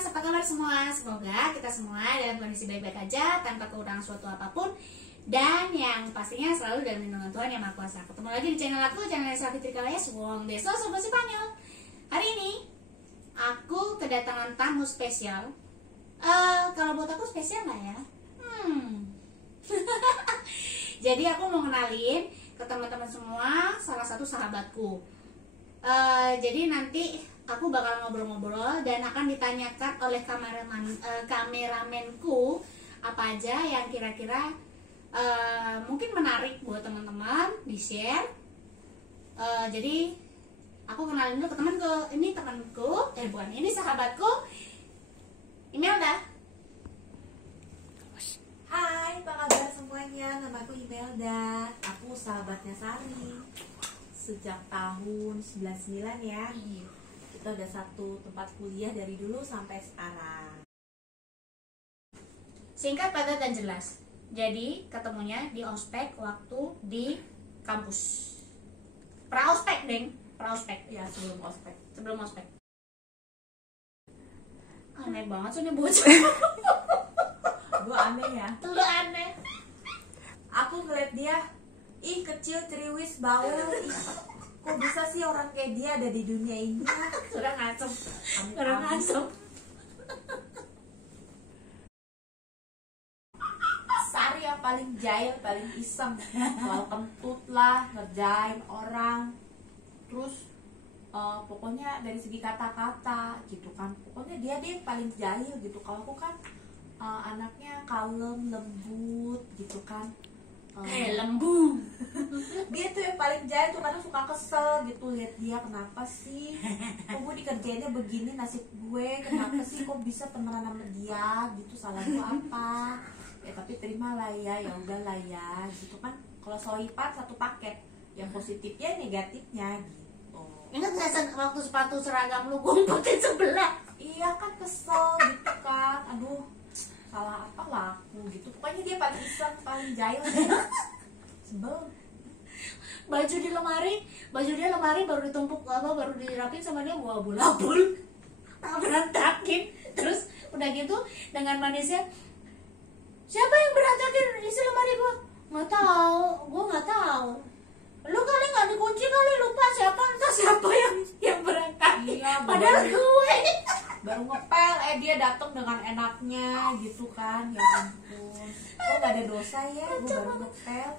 Hai, apa kabar semua? Semoga kita semua dalam kondisi baik-baik aja, tanpa kekurangan suatu apapun, dan yang pastinya selalu dalam lindungan Tuhan Yang Maha Kuasa. Ketemu lagi di channel aku, channel Elsa Fitri Kalaya, Wong Deso Sobat Spanyol. Hari ini aku kedatangan tamu spesial. Kalau buat aku spesial nggak ya? Jadi aku mau kenalin ke teman-teman semua salah satu sahabatku. Jadi nanti aku bakal ngobrol-ngobrol dan akan ditanyakan oleh kameramenku apa aja yang kira-kira mungkin menarik buat teman-teman di share. Jadi aku kenalin dulu ke temanku. Ini temanku, bukan, ini sahabatku, Imelda. Hai, apa kabar semuanya? Namaku Imelda. Aku sahabatnya Sari. Sejak tahun 99 ya. Kita udah satu tempat kuliah dari dulu sampai sekarang. Singkat, padat, dan jelas. Jadi ketemunya di ospek waktu di kampus. Praospek, Deng. Praospek. Ya, sebelum ospek. Sebelum ospek. Aneh banget sih ini bocah. Gue aneh ya. Lu aneh. Aku ngeliat dia, ih kecil, ceriwis, bawel. Ih, kok bisa sih orang kayak dia ada di dunia ini? Sudah ngasem. Amit-amit. Sudah ngasem. Sari yang paling jahil, paling iseng. Soal kentut lah, ngerjain orang. Terus pokoknya dari segi kata-kata gitu kan. Pokoknya dia yang paling jahil gitu. Kalau aku kan anaknya kalem, lembut gitu kan. Lembu. Dia tuh yang paling jahil tuh, kadang suka kesel gitu lihat dia, kenapa sih kok gue dikerjainnya begini nasib gue, kenapa sih kok bisa temenan sama dia gitu, salah gue apa ya, tapi terimalah ya, ya udahlah ya gitu kan. Kalau soipan satu paket, yang positifnya negatifnya gitu. Ingat gak waktu sepatu seragam lu gumputin sebelah? Iya kan, kesel gitu kan, aduh salah apa laku gitu. Pokoknya dia paling iseng, paling jahil ya. Sebel. Baju dia lemari baru ditumpuk baru dirapin sama dia, gua abul-abul, berantakin. Terus udah gitu dengan manisnya, siapa yang berantakin isi lemari gua? Nggak tahu. Lu kali nggak dikunci, kali lupa siapa yang berantakin. Iya, Padahal gue baru ngepel, dia datang dengan enaknya gitu kan. Ya ampun, kok gak ada dosa ya, gue baru ngepel.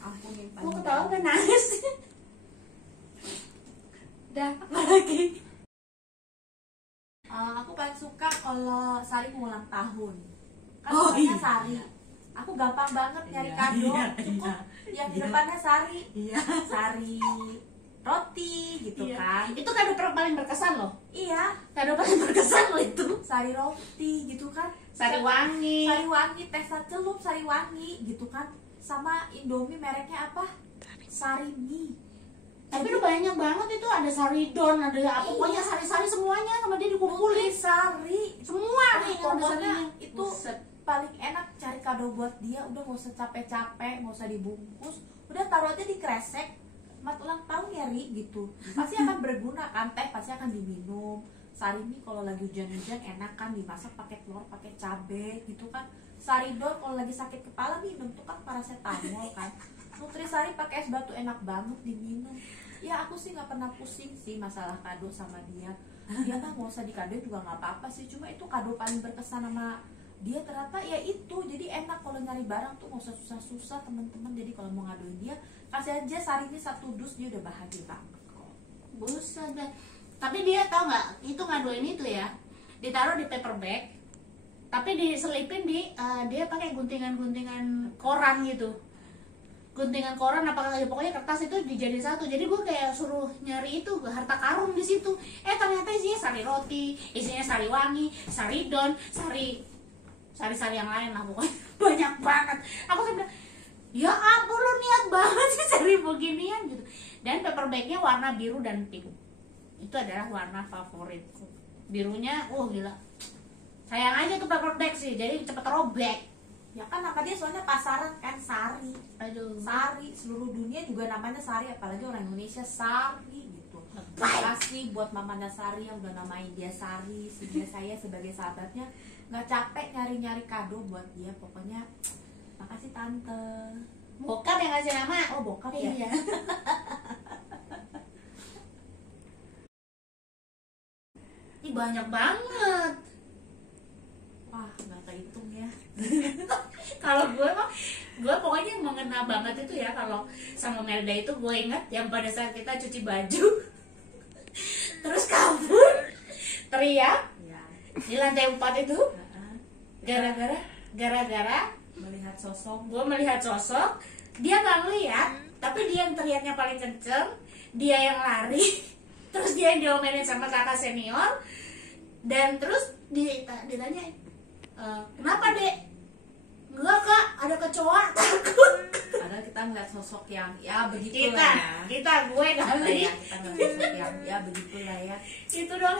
Ampunin gue ketawa kan nangis. Udah, apa lagi? Aku paling suka kalau Sari mau ulang tahun. Kan Oh, namanya iya. Sari. Aku gampang banget nyari Iya, kado. iya, Cukup iya. yang di depannya Sari. Iya. Sari roti gitu Iya. kan. Itu kado paling berkesan loh. Iya, Kado paling berkesan loh itu. Sari roti gitu kan. Sari wangi. Sari wangi, teh celup sari wangi gitu kan. Sama Indomie mereknya apa? Sari mie. Tapi lu banyak banget itu, ada saridon, ada apa, pokoknya sari-sari semuanya sama dia dikumpulin. Sari Semua nih yang ada pokoknya sarinya. itu Buset. paling enak. Cari kado buat dia, udah gak usah capek-capek, gak usah dibungkus, udah taruh aja di kresek. Mat ulang tahun ya Ri gitu, pasti akan berguna kan. Teh pasti akan diminum. Sari mie kalau lagi hujan-hujan enak kan, dimasak pakai telur, pakai cabai gitu kan. Saridon kalau lagi sakit kepala minum tuh kan paracetamol kan. Nutrisari pakai es batu enak banget diminum. Ya aku sih nggak pernah pusing sih masalah kado sama dia. Dia mah mau usah dikadoin juga nggak apa-apa sih. Cuma itu kado paling berkesan sama dia ternyata ya itu. Jadi enak kalau nyari barang tuh nggak usah susah-susah teman-teman. Jadi kalau mau ngadoin dia, kasih aja Sari ini 1 dus, dia udah bahagia banget kok. Buset deh. Tapi dia tau nggak, itu ngadoin itu ya, ditaruh di paper bag, tapi diselipin di dia pakai guntingan koran gitu. Guntingan koran apa ya, pokoknya kertas itu dijadiin satu. Jadi gue kayak suruh nyari itu harta karun di situ. Ternyata isinya sari roti, isinya sari wangi, saridon, sari yang lain lah pokoknya. Banyak banget. Aku sampai bilang, ya ampun lu niat banget sih cari beginian gitu. Dan paper bagnya warna biru dan pink. Itu adalah warna favoritku. Birunya, gila. Sayang aja tuh paper bag sih, jadi cepet robek. Ya kan nama dia soalnya pasaran kan Sari. Aduh. Sari, seluruh dunia juga namanya Sari, apalagi orang Indonesia Sari gitu. Makasih buat Mama Nasari yang udah namain dia Sari, sehingga saya sebagai sahabatnya nggak capek nyari-nyari kado buat dia. Pokoknya makasih tante. Bokap yang ngasih nama. Oh bokap ya? Iya. Ini banyak banget. Wah nggak kehitung ya. Kalau gue mah, gue pokoknya mengena banget itu ya kalau sama Melda itu. Gue ingat yang pada saat kita cuci baju terus kabur teriak Ya. di lantai 4 itu Kita gara-gara melihat sosok. gue melihat sosok. Dia nggak ngeliat, tapi dia yang teriaknya paling kenceng, dia yang lari terus dia yang diomelin sama kakak senior. Dan terus ditanya, kenapa dek? Enggak kak, ada kecoa. Takut. Padahal kita ngeliat sosok yang ya begitulah kita ya. kita gue kali Ya, kita ngeliat sosok yang ya begitulah ya. itu doang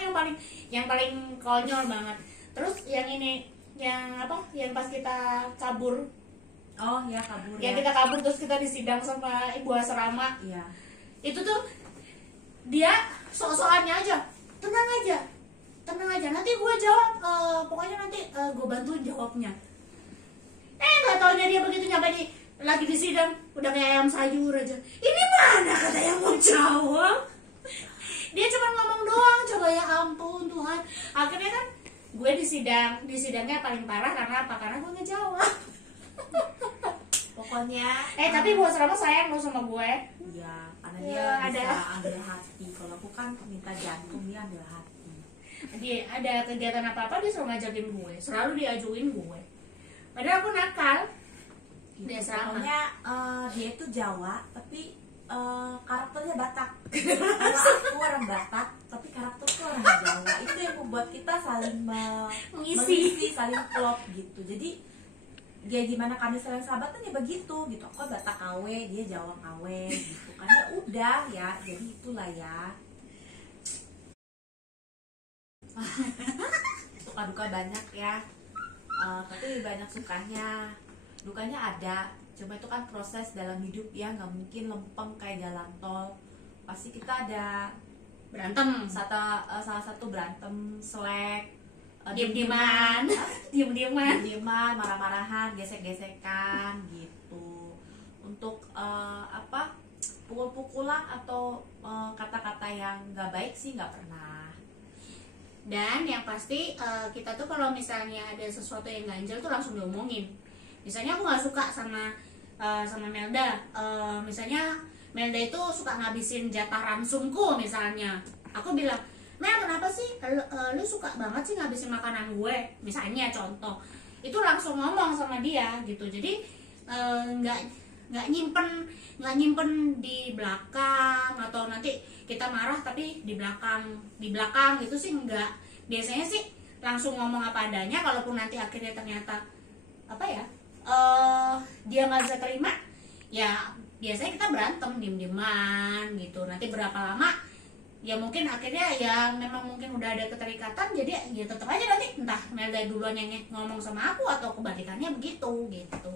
yang paling konyol banget. Terus yang ini, yang apa, yang pas kita kabur, Oh ya kabur yang ya. kita kabur terus kita disidang sama ibu asrama. Iya. Itu tuh dia sok-sokannya aja, tenang aja nanti gue jawab, pokoknya nanti gue bantuin jawabnya. Nggak taunya dia begitu nyampe lagi di sidang udah kayak ayam sayur aja. Ini mana kata yang mau jawab? Dia cuma ngomong doang. Coba, ya ampun Tuhan. Akhirnya kan gue disidangnya paling parah karena apa? Karena gue ngejawab. Pokoknya Tapi bos Rama sayang lo sama gue. iya, karena Ya, dia ada. bisa ambil hati. Kalau aku kan minta jantung, dia ambil hati. Dia ada kegiatan apa dia selalu ngajakin gue, selalu diajuin gue. Padahal aku nakal. Gitu. Dia sama. Pokoknya dia itu Jawa, tapi karakternya Batak. Kalau aku orang Batak, tapi karakterku orang Jawa. Itu yang membuat kita saling mengisi, saling klop gitu. Jadi ya gimana kami saling sahabatan ya begitu gitu. Aku Batak KW, dia Jawa KW gitu kan. Ya udah ya, jadi itulah ya. Suka duka banyak ya. Tapi banyak sukanya. Dukanya ada, cuma itu kan proses dalam hidup ya, nggak mungkin lempeng kayak jalan tol. Pasti kita ada Berantem, salah satu berantem, selek, diem-dieman, diem-dieman, marah-marahan, gesek-gesekan gitu. Untuk pukul-pukulan atau kata-kata yang nggak baik sih nggak pernah. Dan yang pasti kita tuh kalau misalnya ada sesuatu yang ganjel tuh langsung diomongin. Misalnya aku nggak suka sama Melda, misalnya Melda itu suka ngabisin jatah ransumku misalnya. Aku bilang, Mel kenapa sih lu suka banget sih ngabisin makanan gue? Misalnya contoh, itu langsung ngomong sama dia gitu. Jadi nggak nyimpen di belakang atau nanti kita marah tapi di belakang gitu sih enggak. Biasanya sih langsung ngomong apa adanya. Kalaupun nanti akhirnya ternyata dia nggak bisa terima, ya biasanya kita berantem diem-dieman gitu. Nanti berapa lama ya mungkin akhirnya ya memang mungkin udah ada keterikatan, jadi ya tetap aja nanti entah Melda duluan yang ngomong sama aku atau kebalikannya begitu gitu.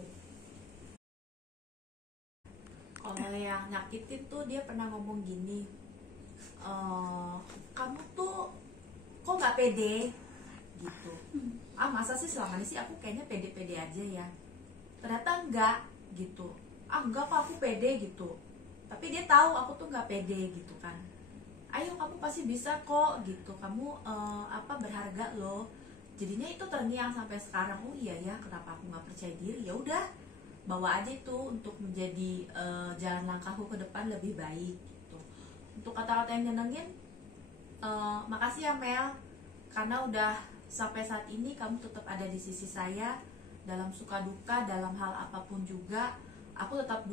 Kalau yang nyakitin tuh dia pernah ngomong gini, kamu tuh kok nggak pede gitu. Masa sih selama ini sih aku kayaknya pede-pede aja ya. Ternyata enggak gitu. Enggak kok aku pede gitu. Tapi dia tahu aku tuh nggak pede gitu kan. Ayo kamu pasti bisa kok gitu. Kamu berharga loh. Jadinya itu terngiang sampai sekarang. Oh iya ya, kenapa aku nggak percaya diri? Ya udah, bawa aja itu untuk menjadi jalan langkahku ke depan lebih baik gitu. Untuk kata-kata yang nyenengin, makasih ya Mel, karena udah sampai saat ini kamu tetap ada di sisi saya dalam suka duka, dalam hal apapun juga. Aku tetap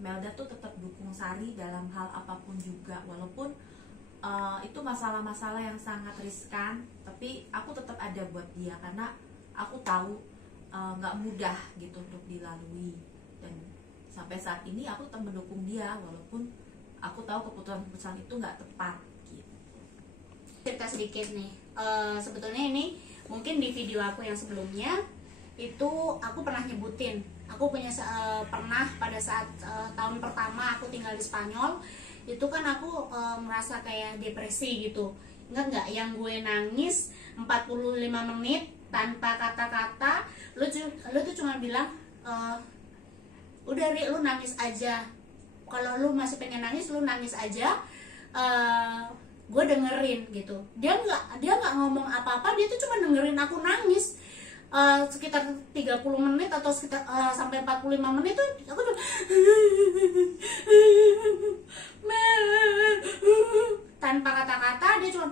Melda tuh tetap dukung Sari dalam hal apapun juga, walaupun itu masalah-masalah yang sangat riskan, tapi aku tetap ada buat dia karena aku tahu nggak mudah gitu untuk dilalui. Dan sampai saat ini aku tetap mendukung dia walaupun aku tahu keputusan-keputusan itu nggak tepat gitu. Cerita sedikit nih, sebetulnya ini mungkin di video aku yang sebelumnya itu aku pernah nyebutin. Aku pernah pada saat tahun pertama aku tinggal di Spanyol, itu kan aku merasa kayak depresi gitu. Enggak, yang gue nangis 45 menit tanpa kata-kata. Lu tuh cuma bilang udah Ri, lu nangis aja, kalau lu masih pengen nangis lu nangis aja, gue dengerin gitu. Dia nggak ngomong apa-apa, dia tuh cuma dengerin aku nangis sekitar 30 menit atau sekitar sampai 45 menit tuh aku tuh tanpa kata-kata. Dia cuma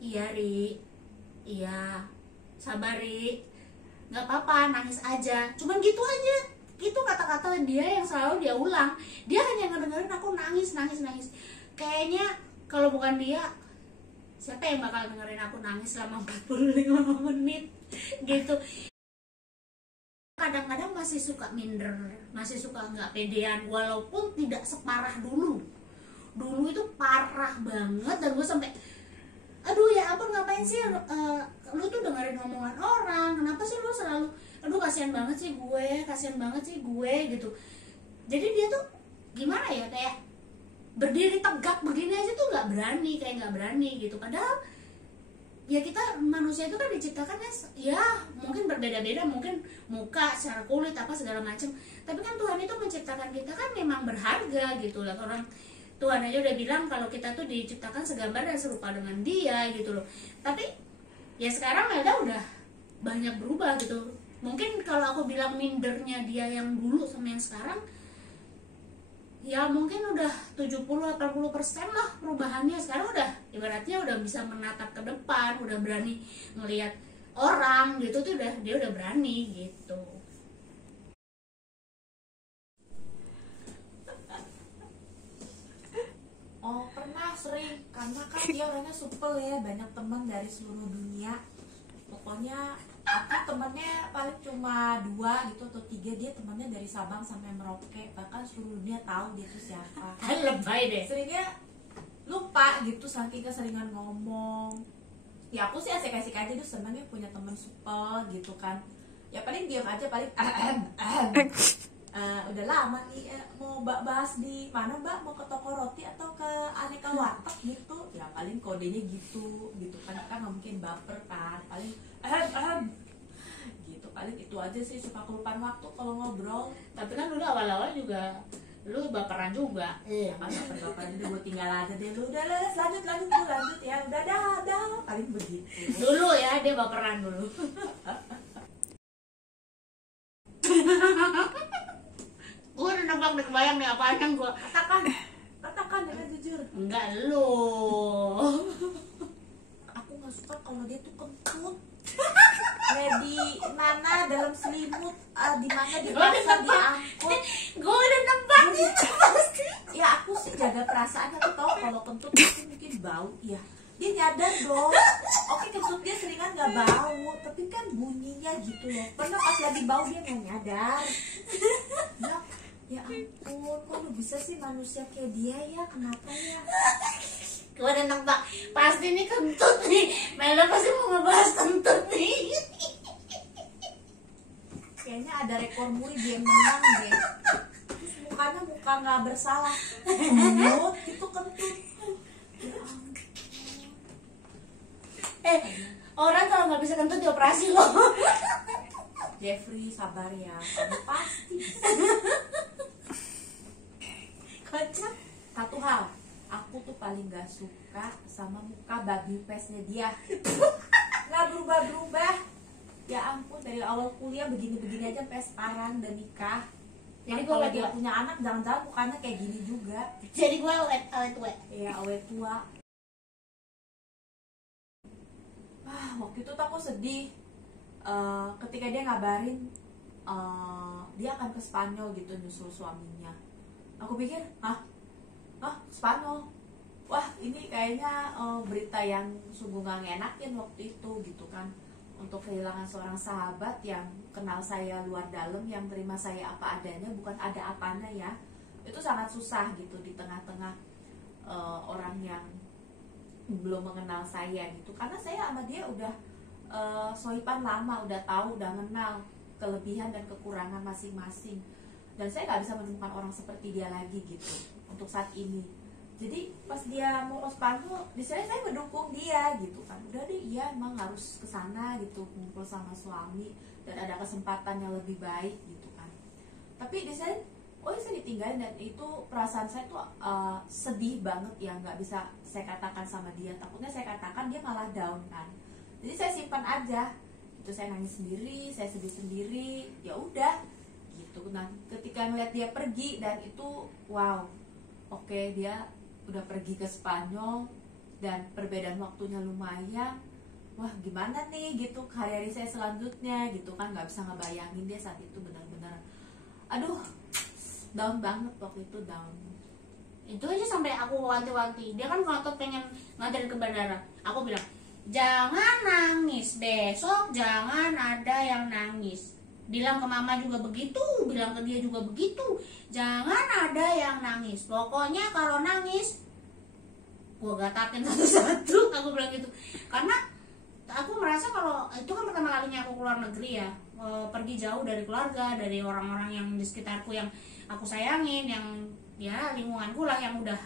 iya Ri, iya sabar Ri, nggak apa-apa nangis aja, cuman gitu aja. Itu kata-kata dia yang selalu dia ulang. Dia hanya ngedengerin aku nangis nangis nangis. Kayaknya kalau bukan dia, siapa yang bakal dengerin aku nangis selama 45 menit gitu. Kadang-kadang masih suka minder, masih suka nggak pedean, walaupun tidak separah dulu. Dulu itu parah banget, dan gue sampai aduh ya ampun, ngapain sih lu tuh dengerin omongan orang, kenapa sih lu selalu, aduh kasihan banget sih gue gitu. Jadi dia tuh gimana ya, kayak berdiri tegak begini aja tuh nggak berani gitu. Padahal ya kita manusia itu kan diciptakan ya mungkin berbeda-beda, mungkin muka, secara kulit, apa segala macam, tapi kan Tuhan itu menciptakan kita kan memang berharga gitu lah. Orang Tuhan aja udah bilang kalau kita tuh diciptakan segambar dan serupa dengan Dia gitu loh. Tapi ya sekarang Melda udah banyak berubah gitu. Mungkin kalau aku bilang mindernya dia yang dulu sama yang sekarang, ya mungkin udah 70-80% lah perubahannya. Sekarang udah ibaratnya udah bisa menatap ke depan, udah berani ngelihat orang gitu tuh, dia udah berani gitu. Oh pernah, sering, karena kan dia orangnya supel ya, banyak teman dari seluruh dunia. Pokoknya aku temennya paling cuma 2 gitu atau 3. Dia temennya dari Sabang sampai Merauke, bahkan seluruh dunia tahu dia itu siapa. Lebay deh. Seringnya lupa gitu saking keseringan ngomong. Ya aku sih asik-asik aja tuh, senangnya punya teman supel gitu kan. Ya paling diam aja, paling udah lama nih mau bahas di mana Mbak, mau ke toko roti atau ke aneka warteg gitu. Ya paling kodenya gitu kan nggak mungkin baper kan, paling gitu. Paling itu aja sih, suka kelupaan waktu kalau ngobrol. Tapi kan dulu awal-awal juga lu baperan juga. Iya kan, baper-baperan itu gue tinggal aja deh, lu udah lanjut ya, udah dah paling begitu. Dulu ya dia baperan dulu. Gue udah nebak deh, kebayang nih apaan yang gue katakan dengan jujur. enggak lu. Aku nggak suka kalau dia tuh kentut. Lady Nana dalam selimut, di mana dipaksa diangkut. Gue udah nebak itu pasti. Ya aku sih jaga perasaan, aku tahu kalau kentut itu mungkin bau ya. Dia nyadar dong. Oke, kentut dia seringan nggak bau, tapi kan bunyinya gitu loh. Pernah pas lagi bau dia nggak nyadar. Ya ampun, kok lu bisa sih manusia kayak dia ya? Kenapa ya? Gue udah nebak pasti nih kentut nih. Mela pasti mau ngebahas kentut nih. Kayaknya ada rekor muri dia yang menang deh. Terus mukanya muka nggak bersalah. Kentut itu kentut. Ya ampun. Orang kalau nggak bisa kentut dioperasi loh. Jeffrey sabar ya, kamu pasti bisa. Kocak. Satu hal, aku tuh paling gak suka sama muka baby face-nya dia. Nggak berubah-berubah. Ya ampun, dari awal kuliah begini-begini aja sampai sekarang dan nikah. Jadi kalau dia punya anak, jangan-jangan mukanya kayak gini juga. Jadi gue awet wet. Iya, awet tua. Waktu itu tuh aku sedih. Ketika dia ngabarin dia akan ke Spanyol gitu, nyusul suaminya. Aku pikir, Spanyol, wah ini kayaknya berita yang sungguh gak ngenakin waktu itu gitu kan. Untuk kehilangan seorang sahabat yang kenal saya luar dalam, yang terima saya apa adanya, bukan ada apanya ya. Itu sangat susah gitu di tengah-tengah orang yang belum mengenal saya gitu. Karena saya sama dia udah sohiban lama, udah tahu, udah kenal kelebihan dan kekurangan masing-masing. Dan saya nggak bisa menemukan orang seperti dia lagi gitu untuk saat ini. Jadi pas dia mau ke Spanyol, di sana saya mendukung dia gitu kan. Udah deh, iya emang harus ke sana gitu, kumpul sama suami dan ada kesempatan yang lebih baik gitu kan. Tapi di sana, oh ya saya ditinggalin, dan itu perasaan saya tuh sedih banget ya, nggak bisa saya katakan sama dia. Takutnya saya katakan dia malah down kan. Jadi saya simpan aja. Itu saya nangis sendiri, saya sedih sendiri. Ya udah gitu. Nah, ketika ngeliat dia pergi dan itu wow, oke, dia udah pergi ke Spanyol dan perbedaan waktunya lumayan. Wah, gimana nih gitu hari-hari saya selanjutnya gitu kan, nggak bisa ngebayangin dia saat itu benar-benar aduh, down banget waktu itu, down. Itu aja sampai aku wanti-wanti. Dia kan ngotot pengen nganterin ke bandara. Aku bilang, jangan nangis, besok jangan ada yang nangis. Bilang ke mama juga begitu, bilang ke dia juga begitu. Jangan ada yang nangis. Pokoknya kalau nangis, gua gatakin satu-satu. Aku bilang gitu. Karena aku merasa kalau itu kan pertama kalinya aku keluar negeri ya, pergi jauh dari keluarga, dari orang-orang yang di sekitarku yang aku sayangin, yang ya lingkunganku lah, yang udah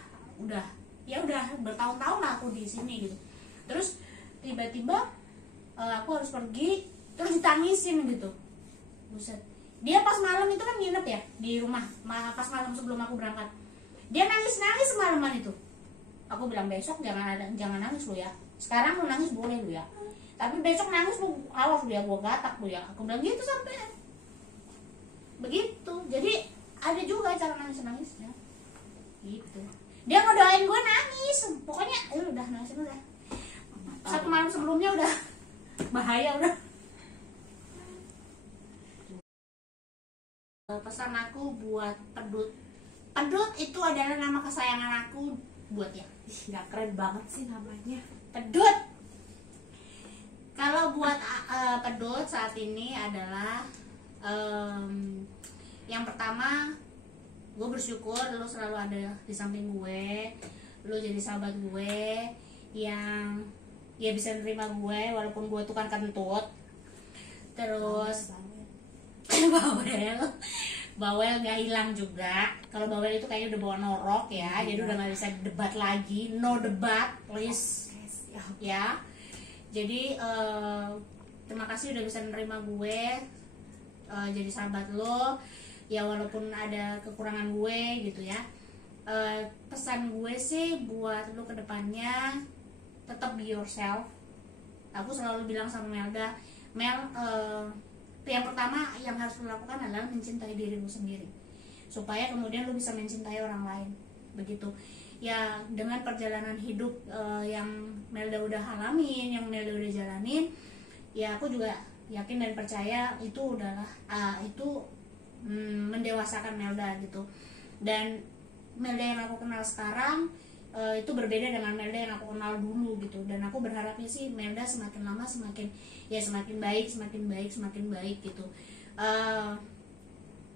ya udah bertahun-tahun lah aku di sini gitu. Terus tiba-tiba aku harus pergi, terus ditangisin gitu. Buset. Dia pas malam itu kan nginep ya di rumah, pas malam sebelum aku berangkat. Dia nangis-nangis semalaman itu. Aku bilang, besok jangan nangis lu ya. Sekarang lu nangis boleh lu ya. Tapi besok nangis lu awas lu ya, gua gatak lu ya. Aku bilang gitu sampai begitu. Jadi ada juga cara nangis-nangisnya. Gitu. Dia ngedoain gue nangis. Pokoknya udah nangisin udah. Satu malam sebelumnya udah bahaya udah. Pesan aku buat Pedut. Pedut itu adalah nama kesayangan aku buat ya. Nggak keren banget sih namanya, Pedut. Kalau buat Pedut saat ini adalah yang pertama, gue bersyukur lo selalu ada di samping gue. Lo jadi sahabat gue yang ya bisa nerima gue walaupun gue tuh kan kentut. Terus bawel gak hilang juga. Kalau bawel itu kayaknya udah bawa norok ya, jadi udah gak bisa debat lagi. No debat please. Ya, jadi terima kasih udah bisa nerima gue, jadi sahabat lo ya, walaupun ada kekurangan gue gitu ya. Pesan gue sih buat lo kedepannya, tetap be yourself. Aku selalu bilang sama Melda, Mel, yang pertama yang harus lo lakukan adalah mencintai dirimu sendiri, supaya kemudian lo bisa mencintai orang lain. Begitu ya, dengan perjalanan hidup yang Melda udah alamin, yang Melda udah jalanin, ya aku juga yakin dan percaya itu adalah mendewasakan Melda gitu. Dan Melda yang aku kenal sekarang itu berbeda dengan Melda yang aku kenal dulu gitu. Dan aku berharapnya sih Melda semakin lama semakin baik gitu.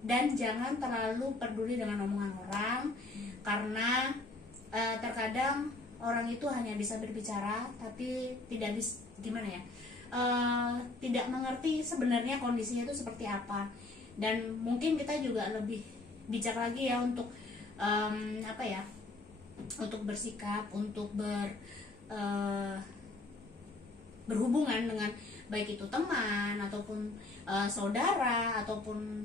Dan jangan terlalu peduli dengan omongan orang, karena terkadang orang itu hanya bisa berbicara tapi tidak bisa tidak mengerti sebenarnya kondisinya itu seperti apa. Dan mungkin kita juga lebih bijak lagi ya untuk untuk bersikap, untuk berhubungan dengan baik itu teman ataupun saudara ataupun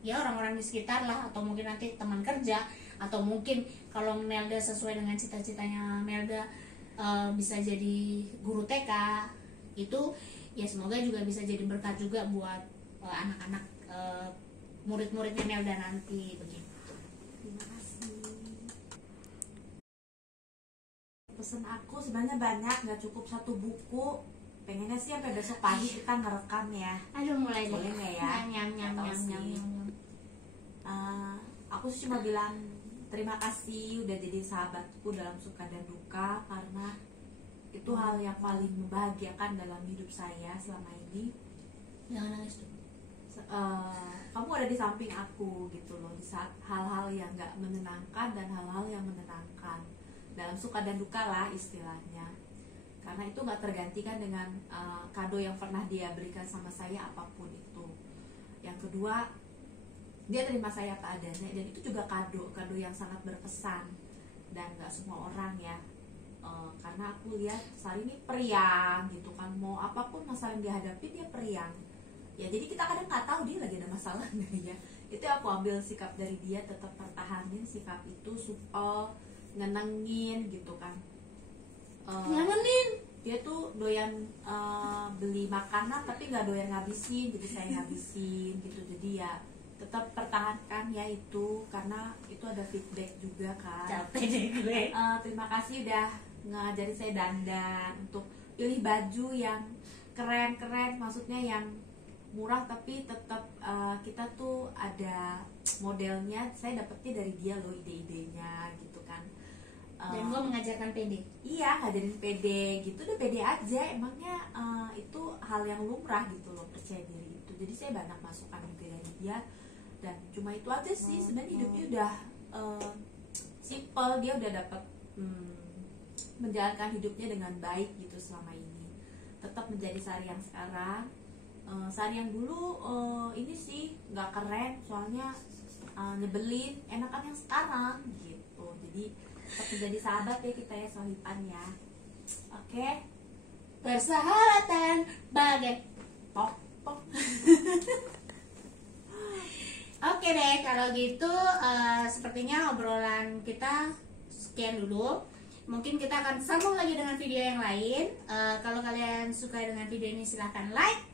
ya orang-orang di sekitar lah, atau mungkin nanti teman kerja, atau mungkin kalau Melda sesuai dengan cita-citanya Melda bisa jadi guru TK, itu ya semoga juga bisa jadi berkat juga buat anak-anak murid-muridnya Melda nanti begitu. Terima kasih. Pesan aku sebenarnya banyak, nggak cukup satu buku. Pengennya sih sampai besok pagi kita ngerekam ya. Aduh, mulai boleh nggak ya? Nyam. Aku sih cuma bilang terima kasih udah jadi sahabatku dalam suka dan duka, karena itu hal yang paling membahagiakan dalam hidup saya selama ini. Jangan nangis tuh. Kamu ada di samping aku gitu loh, di saat hal-hal yang nggak menenangkan dan hal-hal yang menenangkan, dalam suka dan duka lah istilahnya. Karena itu nggak tergantikan dengan kado yang pernah dia berikan sama saya, apapun itu. Yang kedua, dia terima saya apa adanya, dan itu juga kado yang sangat berkesan. dan nggak semua orang ya. Karena aku lihat Sari ini periang gitu kan, mau apapun masalah yang dihadapi dia periang ya. Jadi kita kadang nggak tahu dia lagi ada masalah nggak ya. Itu aku ambil sikap dari dia, tetap pertahanin sikap itu, supel, ngenengin gitu kan. Ngangenin. Dia tuh doyan beli makanan tapi nggak doyan ngabisin, jadi saya ngabisin gitu. Jadi ya tetap pertahankan ya itu, karena itu ada feedback juga kan. Capek deh gue. Terima kasih udah ngajarin saya dandan, untuk pilih baju yang keren-keren, maksudnya yang murah tapi tetap kita tuh ada modelnya. Saya dapetnya dari dia loh, ide-idenya gitu kan. Dan gue mengajarkan PD. Iya, ngajarin pede gitu, udah pede aja. Emangnya itu hal yang lumrah gitu loh, percaya diri itu. Jadi saya banyak masukan juga dari dia, dan cuma itu aja sih sebenarnya. Hidupnya udah simple, dia udah dapat menjalankan hidupnya dengan baik gitu selama ini. Tetap menjadi Sari yang sekarang. Sari yang dulu ini sih nggak keren, soalnya nyebelin. Enakan yang sekarang gitu. Jadi tetap menjadi sahabat ya kita ya, sohiban ya. Oke. Persahabatan bagai Pok pok. Oke deh, kalau gitu sepertinya obrolan kita sekian dulu. Mungkin kita akan sambung lagi dengan video yang lain. Kalau kalian suka dengan video ini silahkan like.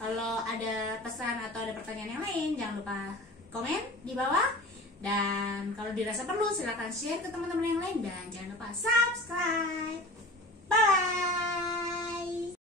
Kalau ada pesan atau ada pertanyaan yang lain, jangan lupa komen di bawah. Dan kalau dirasa perlu silahkan share ke teman-teman yang lain. Dan jangan lupa subscribe. Bye.